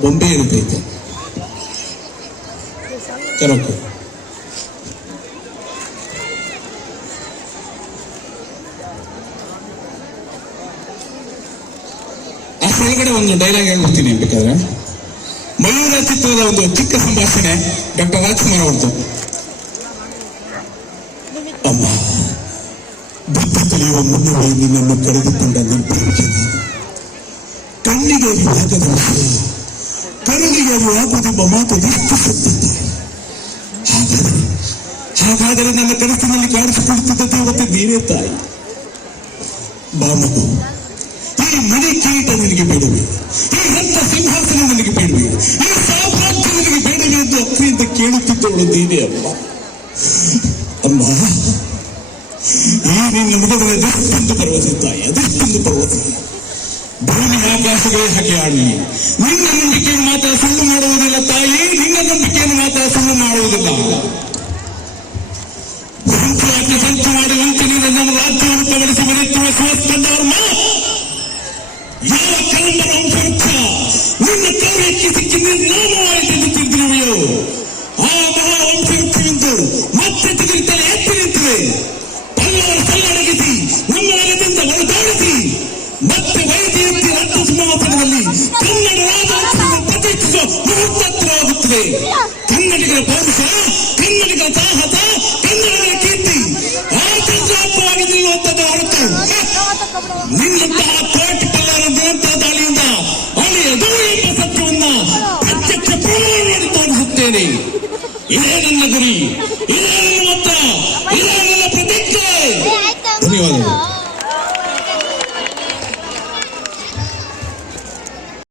ಬೊಂಬೆ ಇರುತ್ತೈತೆ ಕರಕು. ಅಷ್ಟೊಳಗಡೆ ಒಂದು ಡೈಲಾಗ್ ಹೇಳ್ಬಿಡ್ತೀನಿ ಬೇಕಾದ್ರೆ. ಮಯೂರ ಚಿತ್ರದ ಒಂದು ಚಿಕ್ಕ ಸಂಭಾಷಣೆ ಡಾಕ್ಟರ್ ರಾಜ್ಕುಮಾರ್ ಅವ್ರದ್ದು. ಅಮ್ಮ, ಬುದ್ಧಿ ತಿಳಿಯುವ ಮುನ್ನವೇ ನಿನ್ನನ್ನು ಕಳೆದುಕೊಂಡ ನೆನಪಿಗೆ ಕಣ್ಣಿಗೆ ಅರಿವಾಗದ ವಿಷಯ, ಕರುಳಿಗೆ ಅರಿವಾಗುವುದೆಂಬ ಮಾತು ಎಷ್ಟು ಸತ್ಯತೆ. ಹಾಗಾದರೆ ನನ್ನ ಕನಸಿನಲ್ಲಿ ಕಾಣಿಸಿಕೊಳ್ಳುತ್ತಿದ್ದ ದೇವತೆ ನೀನೇ ತಾಯಿ. ಬಾಮಗು, ಈ ಮಣಿ ಕಿರೀಟ ನಿನಗೆ ಬೇಡವೇ? ಈ ಹಂತ ಸಿಂಹಾಸನ ನನಗೆ ಬೇಡವೇ? ಈ ಸಾಮ್ರಾಜ್ಯ ನಿನಗೆ ಬೇಡವೇ ಎಂದು ಅಕ್ಕರಿಂದ ಕೇಳುತ್ತಿದ್ದವಳು ನೀನೇ ಅಮ್ಮ. ಅಮ್ಮ, ಈ ನಿನ್ನ ಮುಖದಲ್ಲಿ ಅದೆಷ್ಟೊಂದು ಪರ್ವತ ತಾಯಿ, ಅದೆಷ್ಟೊಂದು ಪರ್ವತ. ಭೂಮಿ ಆಕಾಶವೇ ಹಾಗೆ ಆಡಲಿ, ನಿನ್ನ ನಂಬಿಕೆಯನ್ನು ಮಾತ್ರ ಸುಳ್ಳು ಮಾಡುವುದಿಲ್ಲ ತಾಯಿ, ನಿನ್ನ ನಂಬಿಕೆಯನ್ನು ಮಾತ್ರ ಸುಳ್ಳು ಮಾಡುವುದಿಲ್ಲ. ಸಂಚು ಮಾಡುವಂತೆ ನೀನು ನನ್ನ ರಾಜ್ಯವನ್ನು ಕಬಳಿಸಿ ಮನೆಯುವ ಸುವಸ್ಕಂದವರ್ಮ, ಯಾವ ಕಲಂಬರ ವಂಶವೃಕ್ಷ ನಿನ್ನ ಕೌರಕ್ಕೆ ಸಿಕ್ಕಿ ನಿರ್ನಾಮವಾಯಿತೆಂದು ತಿಳಿದಿರುವೆಯೋ, ಆ ಮಹಾವಂಶವೃಕ್ಷವೆಂದು ಮತ್ತೆ ತಿರುಗುತ್ತಲೇ ಎತ್ತಿ ನಿಂತಿದೆ. ಪಲ್ಲವರ ಸಲ್ಲಡಗಿಸಿ ನಮ್ಮ ನಗರದಿಂದ ಹೊರದಾಡಿಸಿ ಮತ್ತೆ ವೈದ್ಯಂತಿ ರಕ್ತ ಸಿಂಹಾಸನದಲ್ಲಿ ಕನ್ನಡ ರಾಜವಂಶವನ್ನು ಪ್ರತಿಷ್ಠಿಸುವ ಮುಹೂರ್ತವಾಗುತ್ತದೆ. ಕನ್ನಡಿಗರ ಪೌರುಷ, ಕನ್ನಡಿಗರ ಸಾಹಸ, ಕನ್ನಡಿಗರ ಕೀರ್ತಿ ಆಚರಿಸುವಾಗಿ ನಿಲ್ಲುವಂಥದ್ದು ಹೊರತು ನಿನ್ನಂತಹ ಕೋಟಿ ಪಲ್ಲವರ ದುರಂತ ದಾಳಿಯಿಂದ ಅಳಿಯದು ಎಂಬ ಸತ್ಯವನ್ನ ಪ್ರತ್ಯಕ್ಷ ಪ್ರಮಾಣ ಮಾಡಿ ತೋರಿಸುತ್ತೇನೆ. ಇದೇ ನನ್ನ ಗುರಿ, ಇದೇ ನನ್ನ